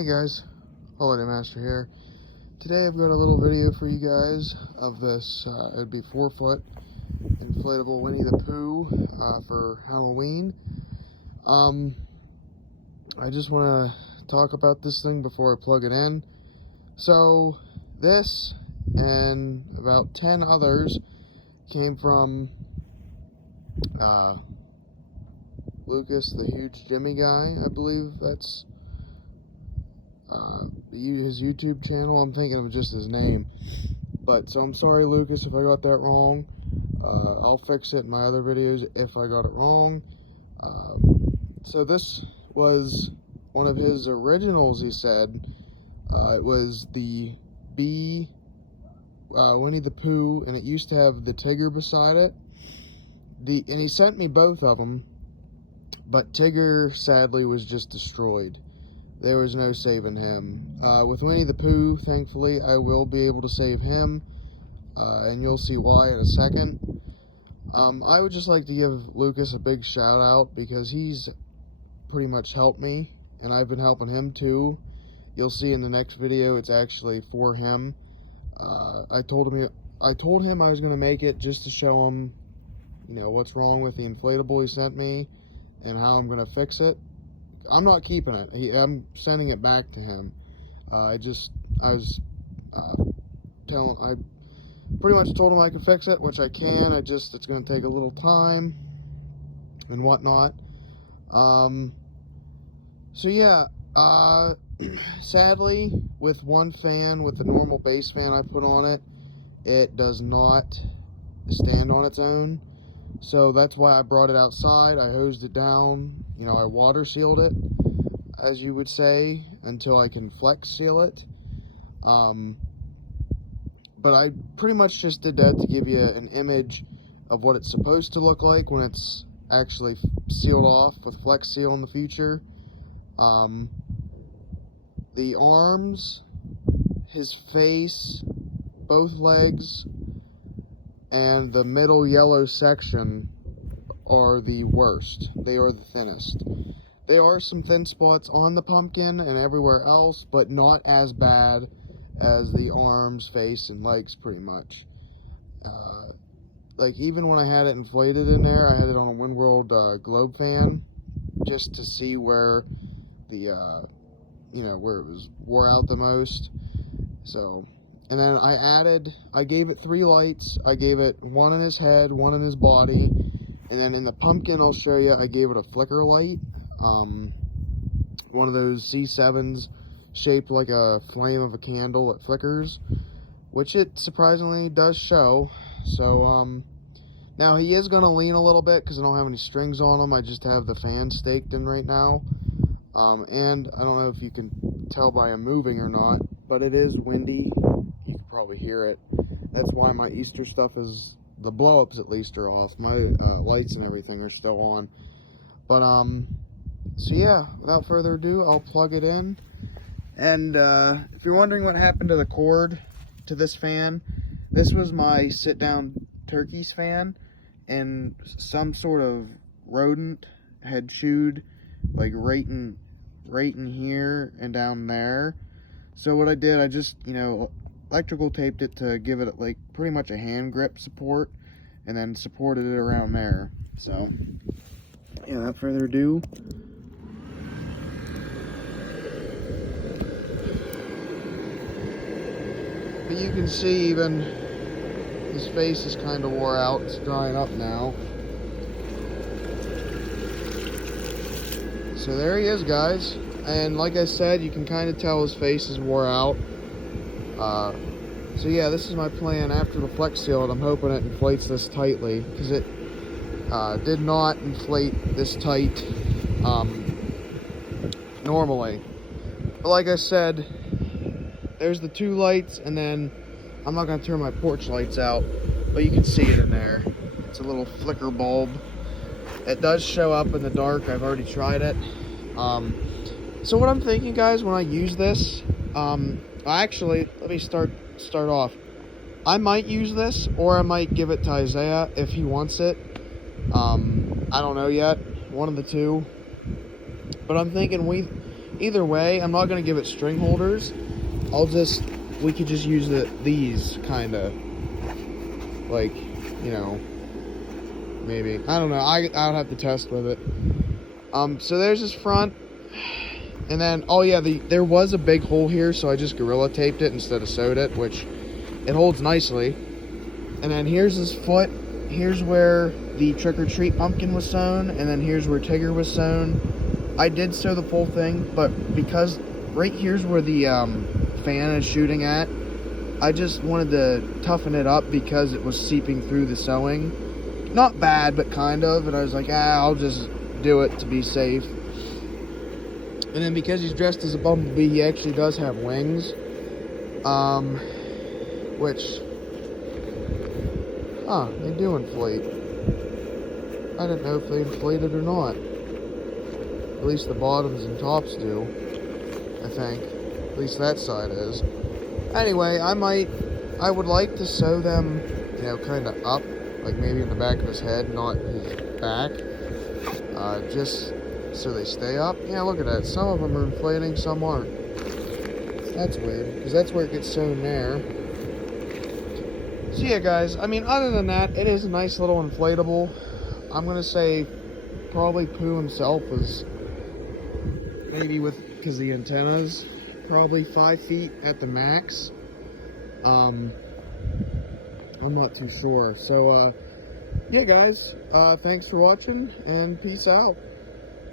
Hey guys, Holiday Master here. Today I've got a little video for you guys of this, it would be 4-foot inflatable Winnie the Pooh for Halloween. I just want to talk about this thing before I plug it in. So this and about 10 others came from Lucas, the huge Gemmy guy, I believe that's his YouTube channel. I'm thinking of just his name, but so I'm sorry, Lucas, if I got that wrong. I'll fix it in my other videos if I got it wrong. So this was one of his originals. He said it was the Winnie the Pooh, and it used to have the Tigger beside it. And he sent me both of them, but Tigger sadly was just destroyed. There was no saving him. With Winnie the Pooh, thankfully, I will be able to save him, and you'll see why in a second. I would just like to give Lucas a big shout out because he's pretty much helped me, and I've been helping him too. You'll see in the next video, it's actually for him. I told him I was going to make it just to show him, what's wrong with the inflatable he sent me and how I'm going to fix it. I'm not keeping it. I'm sending it back to him. I pretty much told him I could fix it, which I can. It's going to take a little time and whatnot. So yeah, sadly, with one fan, with the normal base fan I put on it, it does not stand on its own. So that's why I brought it outside. I hosed it down, I water sealed it, as you would say, until I can flex seal it. But I pretty much just did that to give you an image of what it's supposed to look like when it's actually sealed off with flex seal in the future. The arms, his face, both legs, and the middle yellow section are the worst. They are the thinnest. There are some thin spots on the pumpkin and everywhere else, but not as bad as the arms, face, and legs, pretty much. Like, even when I had it inflated in there, I had it on a Windworld globe fan, just to see where the, where it was wore out the most. So, and then I gave it 3 lights. I gave it one in his head, one in his body, and then in the pumpkin, I'll show you, I gave it a flicker light. One of those C7s shaped like a flame of a candle that flickers, which it surprisingly does show. So, now he is going to lean a little bit because I don't have any strings on him. I just have the fan staked in right now. And I don't know if you can tell by him moving or not, but it is windy. You can probably hear it. That's why my Easter stuff is, the blow-ups at least are off. My lights and everything are still on. But, so yeah, without further ado, I'll plug it in. And if you're wondering what happened to the cord to this fan, this was my sit-down turkeys fan, and some sort of rodent had chewed like right in here and down there. So what I did, I just, electrical taped it to give it like pretty much a hand grip support, and then supported it around there. So yeah, without further ado, but you can see even his face is kind of wore out. It's drying up now. So there he is, guys. And like I said, you can kind of tell his face is wore out. So yeah, this is my plan after the flex seal. I'm hoping it inflates this tightly, because it did not inflate this tight normally. But like I said, there's the 2 lights, and then I'm not going to turn my porch lights out, but you can see it in there. It's a little flicker bulb. It does show up in the dark. I've already tried it. So what I'm thinking, guys, when I use this, actually, let me start off. I might use this, or I might give it to Isaiah if he wants it. I don't know yet. One of the two. But I'm thinking either way, I'm not going to give it string holders. We could just use these kind of, like, you know, maybe. I don't know. I'll have to test with it. So there's his front. And then, oh yeah, there was a big hole here, so I just Gorilla Taped it instead of sewed it, which it holds nicely. And then here's his foot. Here's where the Trick or Treat pumpkin was sewn, and then here's where Tigger was sewn. I did sew the full thing, but because right here's where the fan is shooting at, I just wanted to toughen it up because it was seeping through the sewing. Not bad, but kind of, and I was like, I'll just do it to be safe. And then because he's dressed as a bumblebee, he actually does have wings, which, they do inflate. I didn't know if they inflated or not. At least the bottoms and tops do, I think. At least that side is. Anyway, I would like to sew them, you know, kind of up, like maybe in the back of his head, not his back, just so they stay up. Yeah, look at that. Some of them are inflating, some aren't. That's weird, because that's where it gets sewn there. So yeah, guys, I mean, other than that, it is a nice little inflatable. I'm going to say probably Pooh himself was maybe because the antennas, probably 5 feet at the max. I'm not too sure. So, yeah, guys, thanks for watching, and peace out.